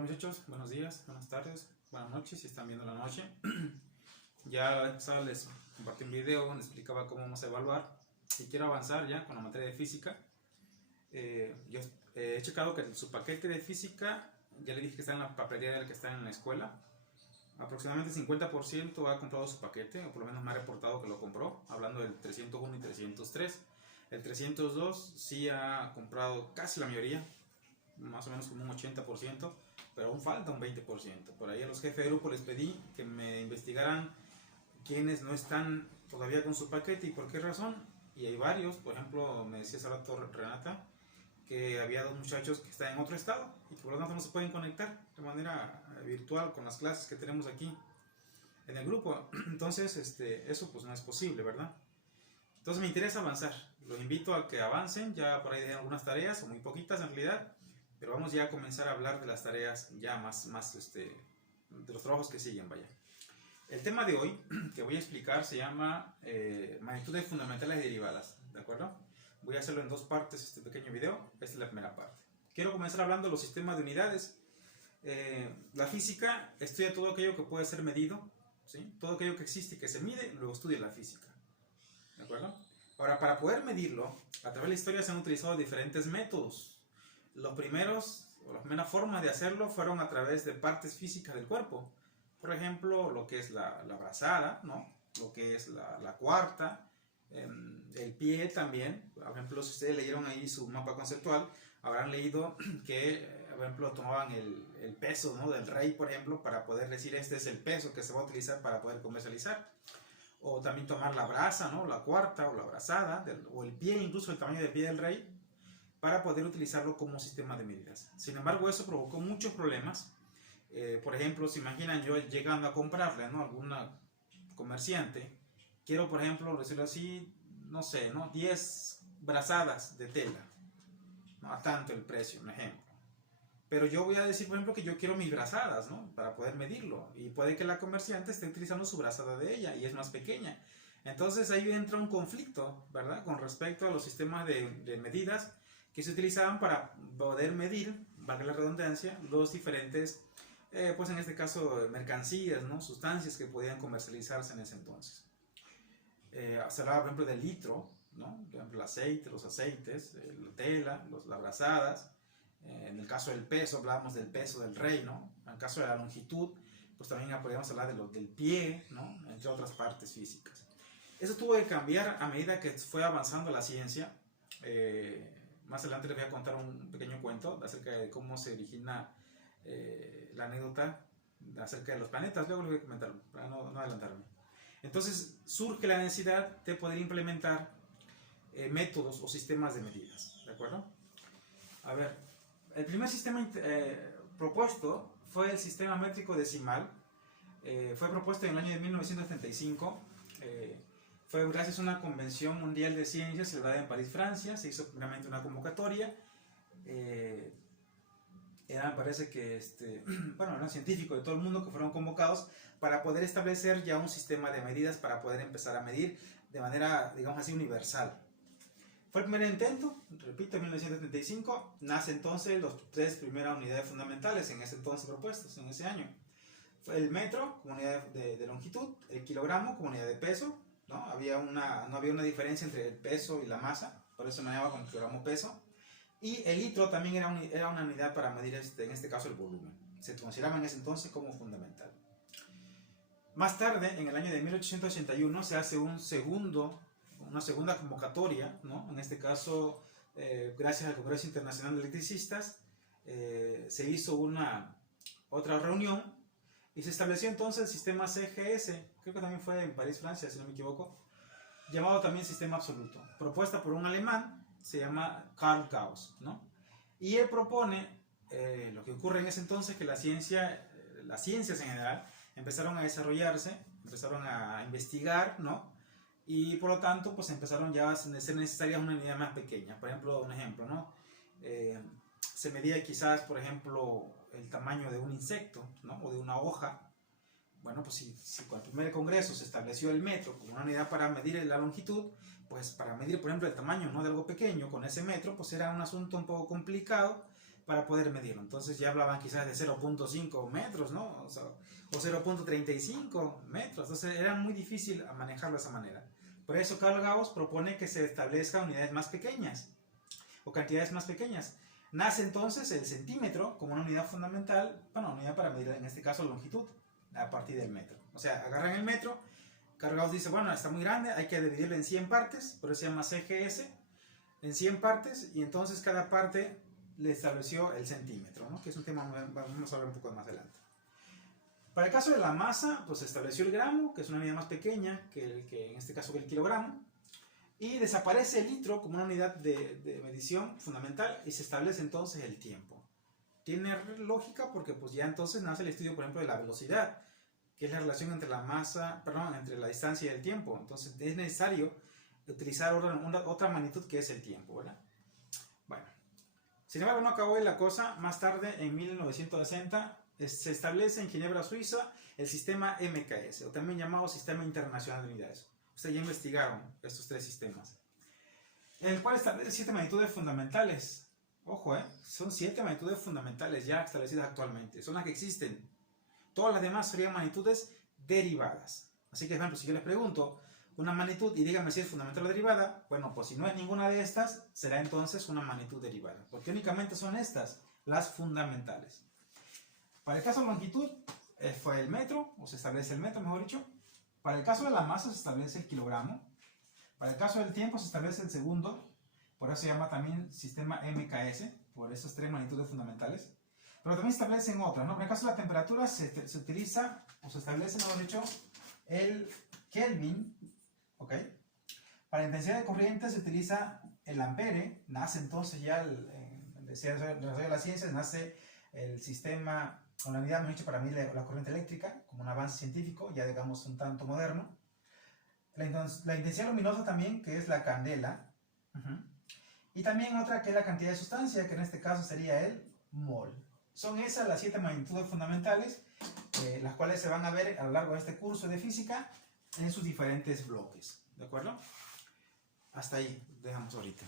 Hola muchachos, buenos días, buenas tardes, buenas noches si están viendo la noche. Ya la vez pasada les compartí un video donde explicaba cómo vamos a evaluar y quiero avanzar ya con la materia de física. Yo he checado que su paquete de física, ya le dije que está en la papelería del que está en la escuela. Aproximadamente 50% ha comprado su paquete, o por lo menos me ha reportado que lo compró, hablando del 301 y 303. El 302 sí ha comprado casi la mayoría, más o menos como un 80%, pero aún falta un 20%. Por ahí a los jefes de grupo les pedí que me investigaran quiénes no están todavía con su paquete y por qué razón. Y hay varios, por ejemplo, me decía hace rato Renata que había dos muchachos que están en otro estado y que por lo tanto no se pueden conectar de manera virtual con las clases que tenemos aquí en el grupo. Entonces, eso pues no es posible, ¿verdad? Entonces me interesa avanzar. Los invito a que avancen. Ya por ahí dejen algunas tareas, o muy poquitas en realidad, pero vamos ya a comenzar a hablar de las tareas ya más de los trabajos que siguen, vaya. El tema de hoy que voy a explicar se llama magnitudes fundamentales y derivadas, ¿de acuerdo? Voy a hacerlo en dos partes este pequeño video. Esta es la primera parte. Quiero comenzar hablando de los sistemas de unidades. La física estudia todo aquello que puede ser medido, ¿sí? Todo aquello que existe y que se mide, luego estudia la física, ¿de acuerdo? Ahora, para poder medirlo, a través de la historia se han utilizado diferentes métodos. Los primeros, o la primera forma de hacerlo fueron a través de partes físicas del cuerpo. Por ejemplo, lo que es la brazada, ¿no? Lo que es la cuarta, el pie también. Por ejemplo, si ustedes leyeron ahí su mapa conceptual, habrán leído que, por ejemplo, tomaban el peso, ¿no?, del rey, por ejemplo, para poder decir este es el peso que se va a utilizar para poder comercializar. O también tomar la braza, ¿no?, la cuarta o la brazada, o el pie, incluso el tamaño del pie del rey, para poder utilizarlo como sistema de medidas. Sin embargo, eso provocó muchos problemas. Por ejemplo, se imaginan yo llegando a comprarle, ¿no?, a alguna comerciante, quiero, por ejemplo, decirlo así, no sé, ¿no?, 10 brazadas de tela, ¿no?, a tanto el precio, un ejemplo. Pero yo voy a decir, por ejemplo, que yo quiero mis brazadas, ¿no?, para poder medirlo. Y puede que la comerciante esté utilizando su brazada de ella y es más pequeña. Entonces ahí entra un conflicto, ¿verdad?, con respecto a los sistemas de medidas que se utilizaban para poder medir, valga la redundancia, los diferentes, pues en este caso, mercancías, ¿no?, sustancias que podían comercializarse en ese entonces. Se hablaba, por ejemplo, del litro, ¿no?, por ejemplo, el aceite, los aceites, la tela, las brazadas. En el caso del peso, hablábamos del peso del rey, ¿no? En el caso de la longitud, pues también podríamos hablar del pie, ¿no?, entre otras partes físicas. Eso tuvo que cambiar a medida que fue avanzando la ciencia. Más adelante les voy a contar un pequeño cuento acerca de cómo se origina la anécdota acerca de los planetas. Luego les voy a comentar, para no adelantarme. Entonces surge la necesidad de poder implementar métodos o sistemas de medidas, ¿de acuerdo? A ver, el primer sistema propuesto fue el sistema métrico decimal. Fue propuesto en el año de 1935. Fue gracias a una convención mundial de ciencias celebrada en París, Francia. Se hizo primeramente una convocatoria. Me parece que eran científicos de todo el mundo que fueron convocados para poder establecer ya un sistema de medidas para poder empezar a medir de manera, digamos así, universal. Fue el primer intento, repito, en 1935. Nace entonces las tres primeras unidades fundamentales en ese entonces propuestas, en ese año. Fue el metro como unidad de longitud, el kilogramo como unidad de peso, ¿no? No había una diferencia entre el peso y la masa, por eso me llamaba con kilogramo peso. Y el litro también era una unidad para medir, en este caso, el volumen. Se consideraba en ese entonces como fundamental. Más tarde, en el año de 1881, se hace una segunda convocatoria, ¿no? En este caso, gracias al Congreso Internacional de Electricistas, se hizo otra reunión y se estableció entonces el sistema CGS, creo que también fue en París, Francia, si no me equivoco, llamado también sistema absoluto, propuesta por un alemán, se llama Carl Gauss, ¿no? Y él propone, lo que ocurre en ese entonces, que las ciencias en general empezaron a desarrollarse, empezaron a investigar, ¿no? Y por lo tanto, pues empezaron ya a ser necesarias una unidad más pequeña. Por ejemplo, un ejemplo, ¿no? Se medía quizás, por ejemplo, el tamaño de un insecto, ¿no?, o de una hoja. Bueno, pues si con el primer congreso se estableció el metro como una unidad para medir la longitud, pues para medir, por ejemplo, el tamaño, ¿no?, de algo pequeño con ese metro, pues era un asunto un poco complicado, para poder medirlo. Entonces ya hablaban quizás de 0.5 metros, ¿no? O 0.35 metros. Entonces era muy difícil manejarlo de esa manera. Por eso Carl Gauss propone que se establezcan unidades más pequeñas o cantidades más pequeñas. Nace entonces el centímetro como una unidad fundamental, bueno, unidad para medir en este caso longitud a partir del metro. O sea, agarran el metro, Carl Gauss dice, bueno, está muy grande, hay que dividirlo en 100 partes, por eso se llama CGS, en 100 partes, y entonces cada parte le estableció el centímetro, ¿no? Que es un tema que vamos a hablar un poco más adelante. Para el caso de la masa, pues se estableció el gramo, que es una unidad más pequeña que en este caso el kilogramo, y desaparece el litro como una unidad de medición fundamental y se establece entonces el tiempo. Tiene lógica porque pues ya entonces nace el estudio, por ejemplo, de la velocidad, que es la relación entre la masa, perdón, entre la distancia y el tiempo. Entonces es necesario utilizar otra magnitud que es el tiempo, ¿verdad? Bueno, sin embargo no acabó ahí la cosa. Más tarde, en 1960, se establece en Ginebra, Suiza, el sistema MKS, o también llamado Sistema Internacional de Unidades. Ustedes ya investigaron estos tres sistemas, en el cual establece 7 magnitudes fundamentales. Ojo, son 7 magnitudes fundamentales ya establecidas actualmente, son las que existen. Todas las demás serían magnitudes derivadas. Así que, por ejemplo, si yo les pregunto una magnitud y díganme si es fundamental o derivada, bueno, pues si no es ninguna de estas, será entonces una magnitud derivada, porque únicamente son estas las fundamentales. Para el caso de longitud, fue el metro, o se establece el metro, mejor dicho. Para el caso de la masa se establece el kilogramo. Para el caso del tiempo se establece el segundo, por eso se llama también sistema MKS, por esas 3 magnitudes fundamentales. Pero también se establecen otras, ¿no? En el caso de la temperatura se utiliza, o se establece, mejor dicho, el Kelvin, ¿ok? Para la intensidad de corriente se utiliza el ampere. Nace entonces ya, en el desarrollo de las ciencias, nace el sistema, o la unidad, mejor dicho, para medir la corriente eléctrica, como un avance científico, ya digamos un tanto moderno. La intensidad luminosa también, que es la candela. Y también otra que es la cantidad de sustancia, que en este caso sería el mol. Son esas las 7 magnitudes fundamentales, las cuales se van a ver a lo largo de este curso de física en sus diferentes bloques. ¿De acuerdo? Hasta ahí dejamos ahorita.